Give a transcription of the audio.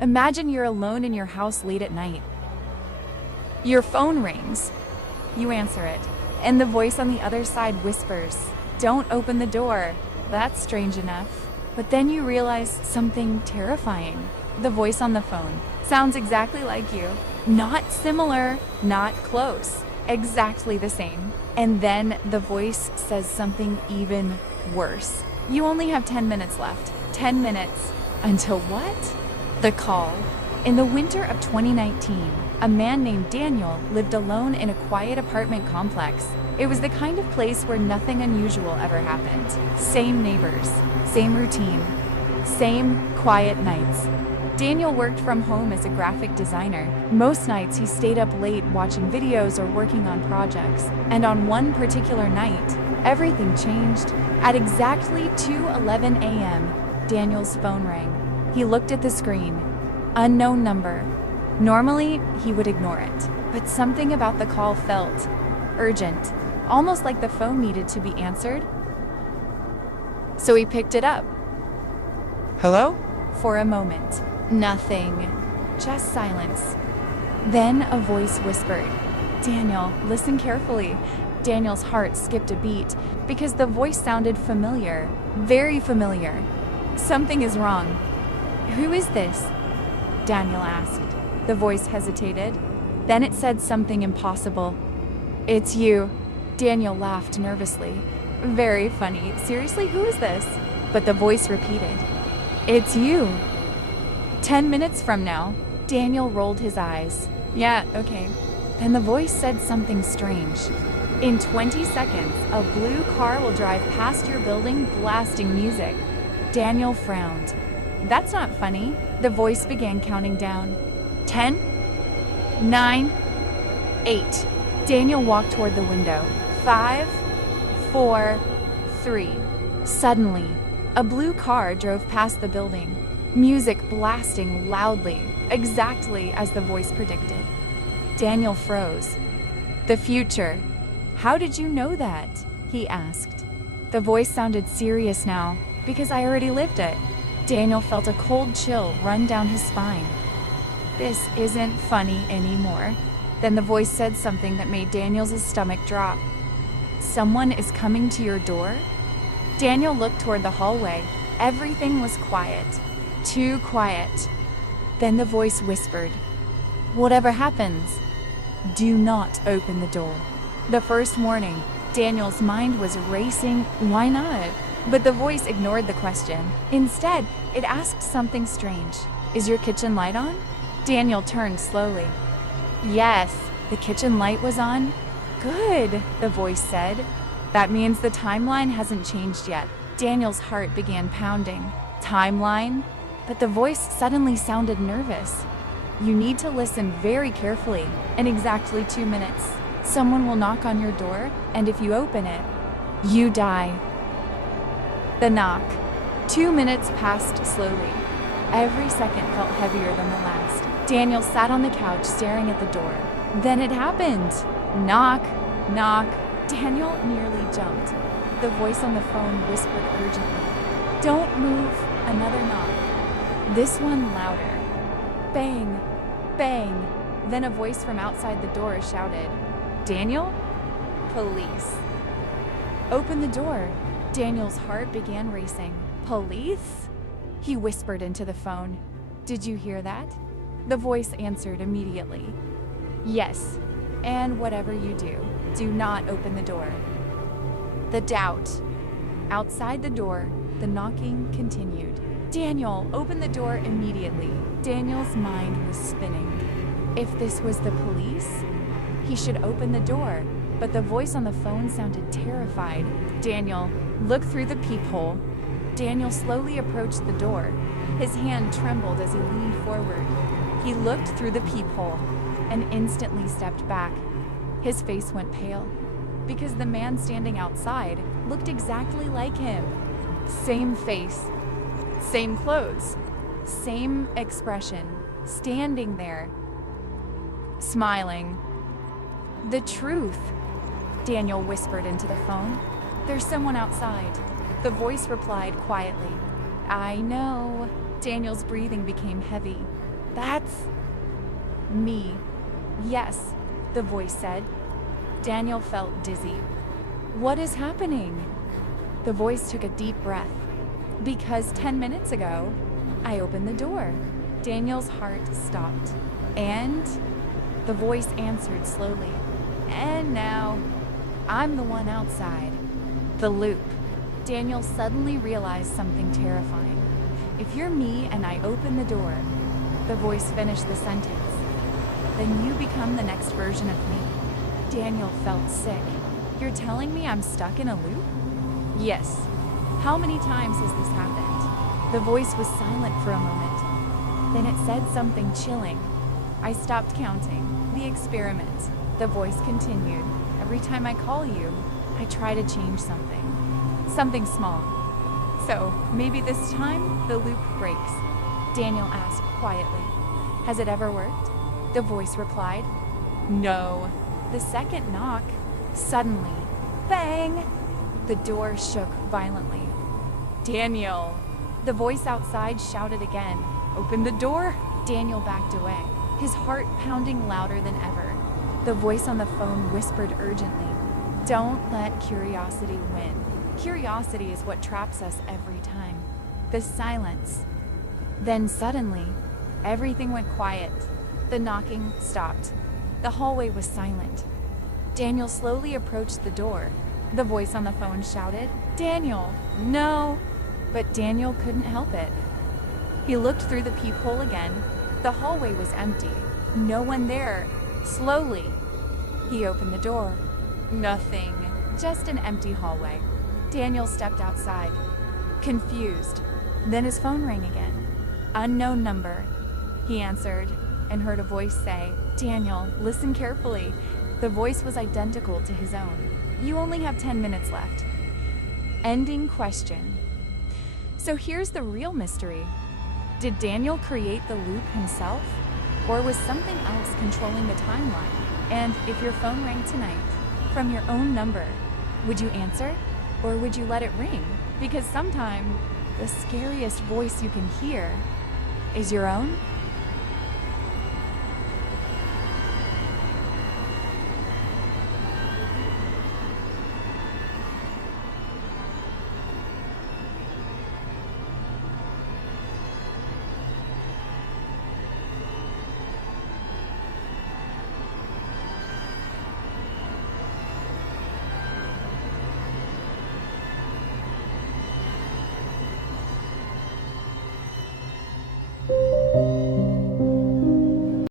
Imagine you're alone in your house late at night. Your phone rings. You answer it, and the voice on the other side whispers, "Don't open the door." That's strange enough. But then you realize something terrifying. The voice on the phone sounds exactly like you. Not similar, not close, exactly the same. And then the voice says something even worse. You only have 10 minutes left. 10 minutes. Until what? The call. In the winter of 2019, a man named Daniel lived alone in a quiet apartment complex. It was the kind of place where nothing unusual ever happened. Same neighbors, same routine, same quiet nights. Daniel worked from home as a graphic designer. Most nights he stayed up late watching videos or working on projects. And on one particular night, everything changed. At exactly 2:11 a.m., Daniel's phone rang. He looked at the screen. Unknown number. Normally, he would ignore it, but something about the call felt urgent, almost like the phone needed to be answered. So he picked it up. Hello? For a moment, nothing, just silence. Then a voice whispered, "Daniel, listen carefully." Daniel's heart skipped a beat because the voice sounded familiar, very familiar. Something is wrong. "Who is this?" Daniel asked. The voice hesitated. Then it said something impossible. "It's you." Daniel laughed nervously. "Very funny. Seriously, who is this?" But the voice repeated, "It's you." 10 minutes from now. Daniel rolled his eyes. "Yeah, okay." Then the voice said something strange. "In 20 seconds, a blue car will drive past your building blasting music." Daniel frowned. "That's not funny." The voice began counting down. 10, 9, 8. Daniel walked toward the window. 5, 4, 3. Suddenly, a blue car drove past the building, music blasting loudly, exactly as the voice predicted. Daniel froze. "The future. How did you know that?" he asked. The voice sounded serious now, because I already lived it. Daniel felt a cold chill run down his spine. This isn't funny anymore. Then the voice said something that made Daniel's stomach drop. "Someone is coming to your door?" Daniel looked toward the hallway. Everything was quiet. Too quiet. Then the voice whispered, "Whatever happens, do not open the door." The first morning, Daniel's mind was racing. Why not? But the voice ignored the question. Instead, it asked something strange. "Is your kitchen light on?" Daniel turned slowly. Yes, the kitchen light was on. "Good," the voice said. "That means the timeline hasn't changed yet." Daniel's heart began pounding. Timeline? But the voice suddenly sounded nervous. "You need to listen very carefully. In exactly 2 minutes, someone will knock on your door, and if you open it, you die." The knock. 2 minutes passed slowly. Every second felt heavier than the last. Daniel sat on the couch staring at the door. Then it happened. Knock, knock. Daniel nearly jumped. The voice on the phone whispered urgently, "Don't move." Another knock. This one louder. Bang, bang. Then a voice from outside the door shouted, "Daniel? Police." "Open the door." Daniel's heart began racing. "Police?" He whispered into the phone. "Did you hear that?" The voice answered immediately. "Yes, and whatever you do not open the door." The doubt. Outside the door, the knocking continued. "Daniel, open the door immediately." Daniel's mind was spinning. If this was the police, he should open the door, but the voice on the phone sounded terrified. "Daniel, look through the peephole." Daniel slowly approached the door. His hand trembled as he leaned forward. He looked through the peephole and instantly stepped back. His face went pale because the man standing outside looked exactly like him. Same face, same clothes, same expression, standing there, smiling. "The truth," Daniel whispered into the phone. "There's someone outside." The voice replied quietly, "I know." Daniel's breathing became heavy. That's me. Yes, the voice said. Daniel felt dizzy. What is happening? The voice took a deep breath. Because 10 minutes ago, I opened the door. Daniel's heart stopped. And the voice answered slowly. And now, I'm the one outside. The loop. Daniel suddenly realized something terrifying. If you're me and I open the door, the voice finished the sentence, then you become the next version of me. Daniel felt sick. You're telling me I'm stuck in a loop? Yes. How many times has this happened? The voice was silent for a moment. Then it said something chilling. I stopped counting. The experiment. The voice continued. Every time I call you, I try to change something. Something small. So, maybe this time, the loop breaks. Daniel asked quietly. Has it ever worked? The voice replied. No. The second knock. Suddenly, bang! The door shook violently. Daniel! The voice outside shouted again. Open the door! Daniel backed away, his heart pounding louder than ever. The voice on the phone whispered urgently, don't let curiosity win. Curiosity is what traps us every time. The silence. Then suddenly, everything went quiet. The knocking stopped. The hallway was silent. Daniel slowly approached the door. The voice on the phone shouted, Daniel, no! But Daniel couldn't help it. He looked through the peephole again. The hallway was empty. No one there. Slowly, he opened the door. Nothing. Just an empty hallway. Daniel stepped outside, confused. Then his phone rang again. Unknown number. He answered and heard a voice say, Daniel, listen carefully. The voice was identical to his own. You only have 10 minutes left. Ending question. So here's the real mystery. Did Daniel create the loop himself? Or was something else controlling the timeline? And if your phone rang tonight from your own number, would you answer? Or would you let it ring? Because sometimes the scariest voice you can hear is your own.